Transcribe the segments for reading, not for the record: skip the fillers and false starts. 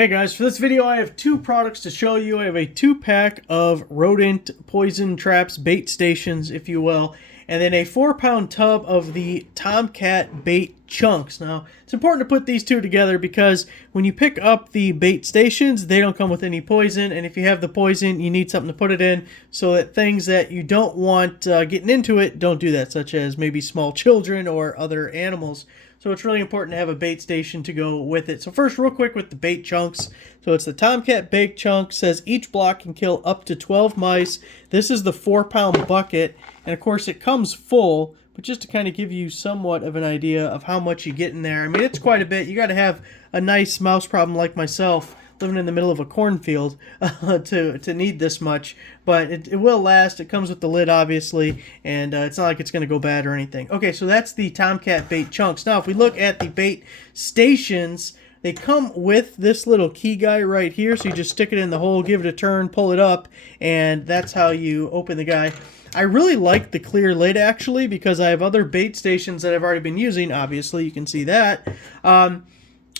Hey guys, for this video I have two products to show you. I have a 2-pack of rodent poison traps, bait stations if you will, and then a 4-pound tub of the Tomcat bait chunks. Now, it's important to put these two together because when you pick up the bait stations, they don't come with any poison, and if you have the poison, you need something to put it in so that things that you don't want getting into it don't do that, such as maybe small children or other animals. So it's really important to have a bait station to go with it. So first, real quick with the bait chunks. So it's the Tomcat bait chunk. Says each block can kill up to 12 mice. This is the 4-pound bucket. And of course it comes full, but just to kind of give you somewhat of an idea of how much you get in there. I mean, it's quite a bit. You got to have a nice mouse problem like myself, living in the middle of a cornfield, to need this much, but it will last. It comes with the lid, obviously, and it's not like it's going to go bad or anything. Okay, so that's the Tomcat bait chunks. Now, if we look at the bait stations, they come with this little key guy right here, so you just stick it in the hole, give it a turn, pull it up, and that's how you open the guy. I really like the clear lid, actually, because I have other bait stations that I've already been using. Obviously, you can see that.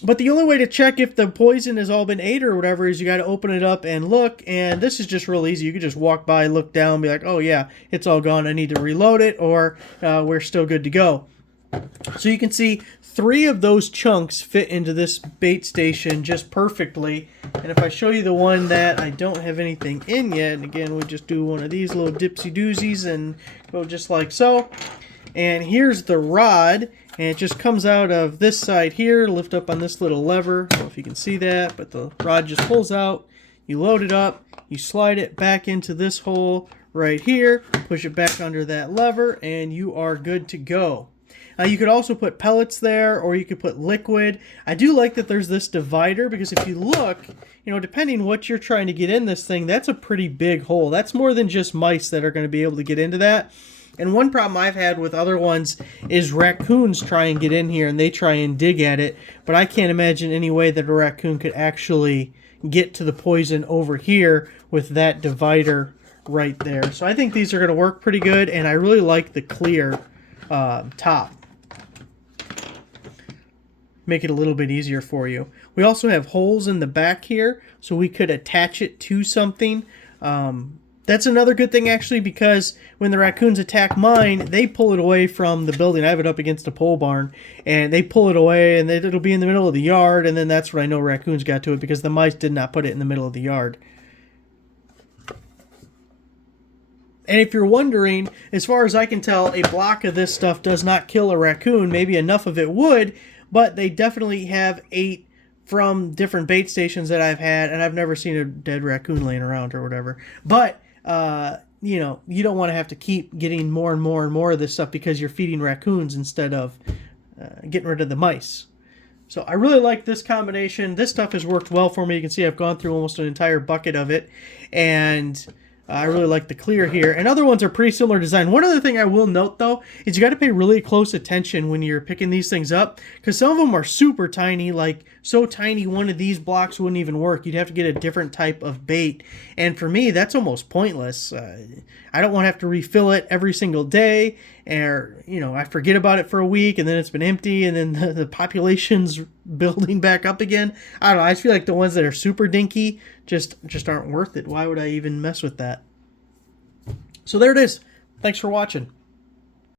But the only way to check if the poison has all been ate or whatever is you got to open it up and look, and this is just real easy. You can just walk by, look down, be like, oh yeah, it's all gone, I need to reload it, or we're still good to go. So you can see 3 of those chunks fit into this bait station just perfectly. And if I show you the one that I don't have anything in yet, and again, we just do one of these little dipsy doozies and go just like so. And here's the rod, and it just comes out of this side here, lift up on this little lever. I don't know if you can see that, but the rod just pulls out. You load it up, you slide it back into this hole right here, push it back under that lever, and you are good to go. You could also put pellets there, or you could put liquid. I do like that there's this divider, because if you look, you know, depending what you're trying to get in this thing, that's a pretty big hole. That's more than just mice that are going to be able to get into that. And one problem I've had with other ones is raccoons try and get in here and they try and dig at it, but I can't imagine any way that a raccoon could actually get to the poison over here with that divider right there. So I think these are going to work pretty good, and I really like the clear top. Make it a little bit easier for you. We also have holes in the back here, so we could attach it to something. That's another good thing, actually, because when the raccoons attack mine, they pull it away from the building. I have it up against a pole barn, and they pull it away, and it'll be in the middle of the yard, and then that's when I know raccoons got to it, because the mice did not put it in the middle of the yard. And if you're wondering, as far as I can tell, a block of this stuff does not kill a raccoon. Maybe enough of it would, but they definitely have ate from different bait stations that I've had, and I've never seen a dead raccoon laying around or whatever. But you know, you don't want to have to keep getting more and more and more of this stuff because you're feeding raccoons instead of getting rid of the mice. So I really like this combination. This stuff has worked well for me. You can see I've gone through almost an entire bucket of it, and I really like the clear here. And other ones are pretty similar design. One other thing I will note, though, is you got to pay really close attention when you're picking these things up, because some of them are super tiny, like so tiny one of these blocks wouldn't even work. You'd have to get a different type of bait. And for me, that's almost pointless. I don't want to have to refill it every single day, or, you know, I forget about it for a week, and then it's been empty, and then the population's building back up again. I don't know. I just feel like the ones that are super dinky just aren't worth it. Why would I even mess with that? So there it is. Thanks for watching.